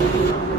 Thank mm -hmm. you.